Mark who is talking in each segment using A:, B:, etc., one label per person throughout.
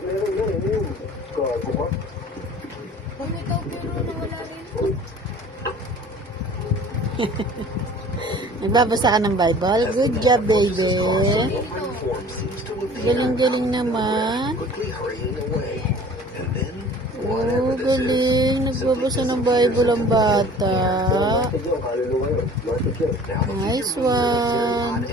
A: meron yun, yun. Gago ka. Kung ikaw puro wala rin.
B: Nagbabasa ka ng Bible? Good job, baby. Galing-galing naman. Oh, galing. Nagbabasa ng Bible ang bata. Nice one.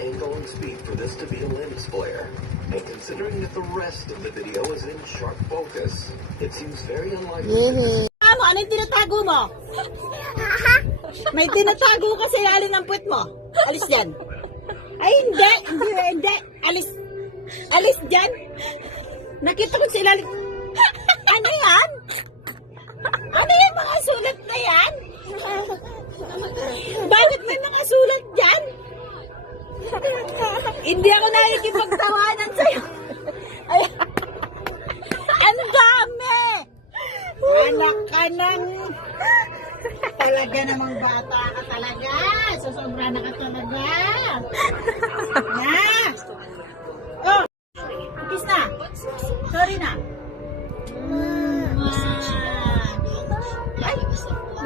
C: and considering that the rest of the video is in sharp focus, it seems very unlikely!
D: Ano? Ano tinatago mo? May tinatago ka sa ilalim ng puwet mo. Alis dyan. Ay, hindi. Hindi, hindi. Alis. Alis dyan. Nakita ko sa ilalim. Ano yan? Ano yung mga sulat na yan? Bakit may mga sulat dyan? Hindi ako nakikipagtawanan sa'yo. Ay, ang dami! Anak ka ng... Talaga namang bata ka talaga. Sasobra na ka talaga. Na!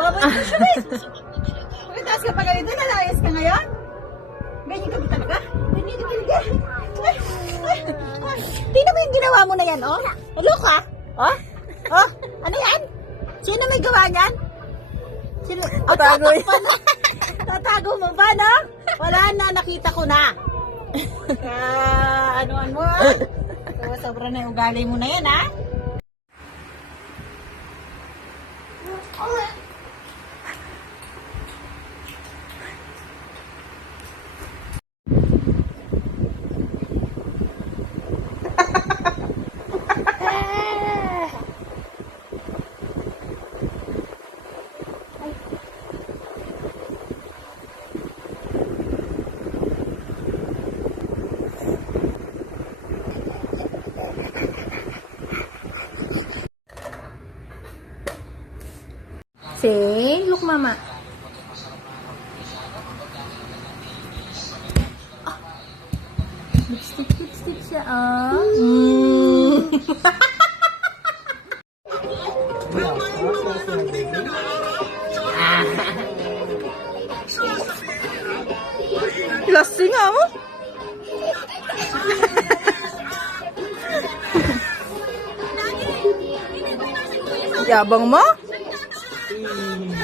D: Babay ko siya eh. Pagkataas ka pa ganito, nalayas ka ngayon? Ganyan ka ba talaga? Ganyan ka talaga? Ay! Ay! Ay! Tingnan mo yung ginawa mo na yan, oh? Hello ka? Oh? Oh? Ano yan? Sino may gawa niyan? Sino? Oh, tatago pa na. Tatago mo ba, no? Wala na, nakita ko na. Ah, ano mo, ah? So, sobra na yung ugali mo na yan, ah.
A: Say, look mama. Ah. Lipstick, lipstick siya.
D: Lasing nga mo. Yabang mo? Ý.